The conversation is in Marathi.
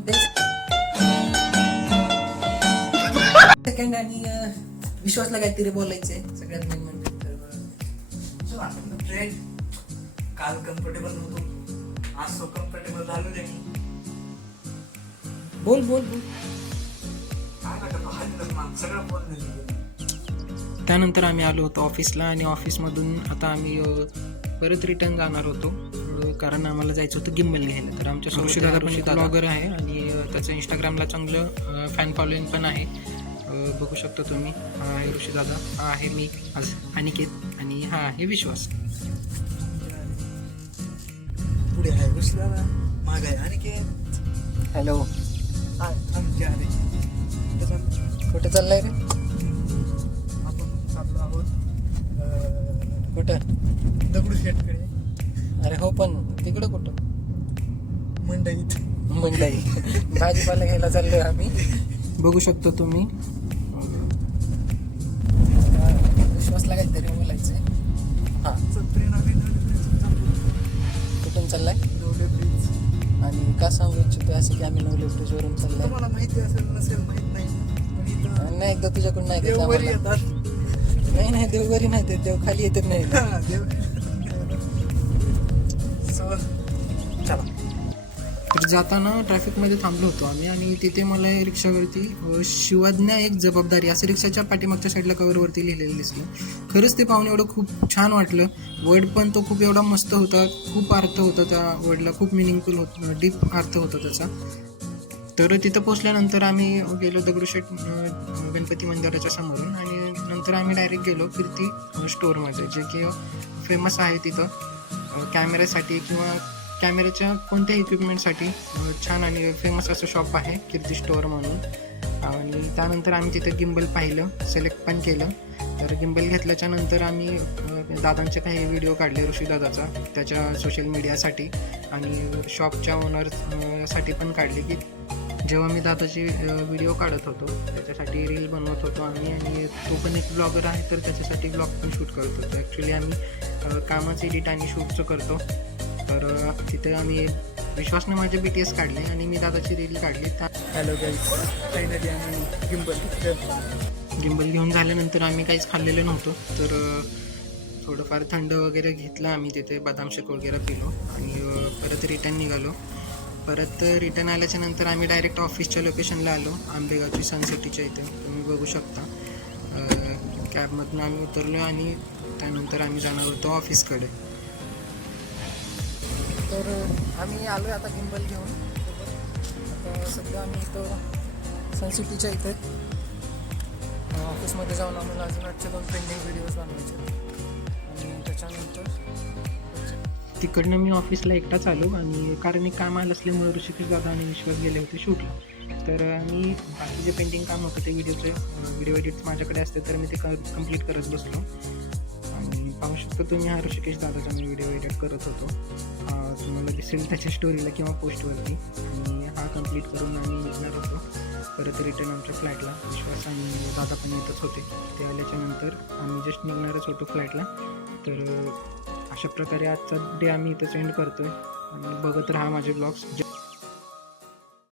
मध्ये सेकंड आणि विश्वासला काहीतरी बोलायचंय सगळ्यात मेन म्हणजे ट्रेन काल कम्फर्टेबल नव्हतो, आज तो कम्फर्टेबल झालो नाही. बोल बोल बोल. सगळं बोल. त्यानंतर आम्ही आलो होतो ऑफिसला आणि ऑफिसमधून आता आम्ही परत रिटर्न जाणार होतो कारण आम्हाला जायचं होतं गिम्बल घ्यायला. तर आमच्या ऋषी दादा पण ब्लॉगर आहे आणि त्याचं इंस्टाग्रामला चांगलं फॅन फॉलोइंग पण आहे. बघू शकता तुम्ही. हा आहे ऋषी दादा, हा आहे मी आज अनिकेत आणि हा आहे विश्वास. पुढे आहे ऋषी दादा, माग आहे अनिकेत. हॅलो. कुठे चाललाय रे? आपण चाललो आहोत कुठं? दगडूशेठकडे. अरे हो, पण तिकडं कुठं? मंडईत. भाजीपाला घ्यायला चाललोय आम्ही. बघू शकतो तुम्ही. विश्वासला काहीतरी बोलायचंय. हा, कुठून चाललाय? नवले ब्रिज. आणि का सांगू इच्छितो असं की आम्ही नवले ब्रिज वरून चाललोय? तुम्हाला माहिती असेल नसेल माहित नाही, पण इथं नाही, एकदा तुझ्याकडून नाही घेतलं देवघरी आम्हाला. येतात. नाही देवघरी नाही ते देव खाली येतात नाही. देव. चला. तर जाताना ट्रॅफिकमध्ये थांबलो होतो आम्ही आणि तिथे मला रिक्षावरती शिवाज्ञा एक जबाबदारी असं रिक्षाच्या पाठीमागच्या साईडला कवरवरती लिहिलेलं दिसलं. खरंच ते पाहून एवढं खूप छान वाटलं. वर्ड पण तो खूप एवढा मस्त होता, खूप अर्थ होता त्या वर्डला, खूप मिनिंगफुल होतं, डीप अर्थ होता त्याचा. तर तिथं पोचल्यानंतर आम्ही गेलो दगडूशेठ गणपती मंदिराच्या समोरून आणि नंतर आम्ही डायरेक्ट गेलो कीर्ती स्टोअरमध्ये, जे की फेमस आहे तिथं कॅमेऱ्यासाठी किंवा कॅमेऱ्याच्या कोणत्याही इक्विपमेंटसाठी छान आणि फेमस असं शॉप आहे कीर्ती स्टोअर म्हणून. आणि त्यानंतर आम्ही तिथं गिम्बल पाहिलं, सिलेक्ट पण केलं. तर गिम्बल घेतल्याच्या नंतर आम्ही दादांचे काही व्हिडिओ काढले, ऋषी दादाचा त्याच्या सोशल मीडियासाठी आणि शॉपच्या ओनरसाठी पण काढले की जेव्हा मी दादाचे व्हिडिओ काढत होतो त्याच्यासाठी रील बनवत होतो आम्ही. आणि तो पण एक ब्लॉगर आहे तर त्याच्यासाठी ब्लॉग पण शूट करत होतो. ॲक्च्युली आम्ही कामाचं एडिट आणि शूटचं करतो. तर तिथे आम्ही विश्वासने माझे BTS काढले आणि मी दादाची रील काढली. हॅलो गाईज, फायनली आम्ही गिम्बल घेऊन झाल्यानंतर आम्ही काहीच खाल्लेलं नव्हतो. तर थोडंफार थंड वगैरे घेतलं आम्ही तिथे, बदाम शेक वगैरे पिलो आणि परत रिटर्न निघालो. परत रिटर्न आल्याच्या नंतर आम्ही डायरेक्ट ऑफिसच्या लोकेशनला आलो, आंबेगावची सनसिटीच्या इथे तुम्ही बघू शकता. कॅबमधून आम्ही उतरलो आणि त्यानंतर आम्ही जाणार होतो ऑफिसकडे. तर आम्ही आलो आता गिम्बल घेऊन. आता सध्या आम्ही इथं सनसिटीच्या इथे ऑफिसमध्ये जाऊन आम्हाला अजून आजचे 2 पेंडिंग व्हिडिओज बनवायचे आणि त्याच्यानंतर तिकडनं मी ऑफिसला एकटाच आलो आणि कारण एक काम आलं असल्यामुळे ऋषिकेश दादा आणि विश्वास गेले होते शूटला. तर मी बाकी जे पेंडिंग काम होतं ते व्हिडिओ एडिट्स माझ्याकडे असते तर मी ते कंप्लीट करत बसलो. आणि पाहू शकतो तुम्ही हा ऋषिकेश दादाचा मी व्हिडिओ एडिट करत होतो. तुम्हाला दिसेल त्याच्या स्टोरीला किंवा पोस्टवरती. आणि हा कंप्लीट करून आम्ही निघणार होतो परत रिटर्न आमच्या फ्लाईटला. विश्वास आणि दादा पण येतच होते. ते आल्याच्या नंतर आम्ही जस्ट निघणारच होतो फ्लाईटला. तर अशा प्रकारे आजचा डे आम्ही इथं सेंड करतो आहे आणि बघत राहा माझे ब्लॉग्स.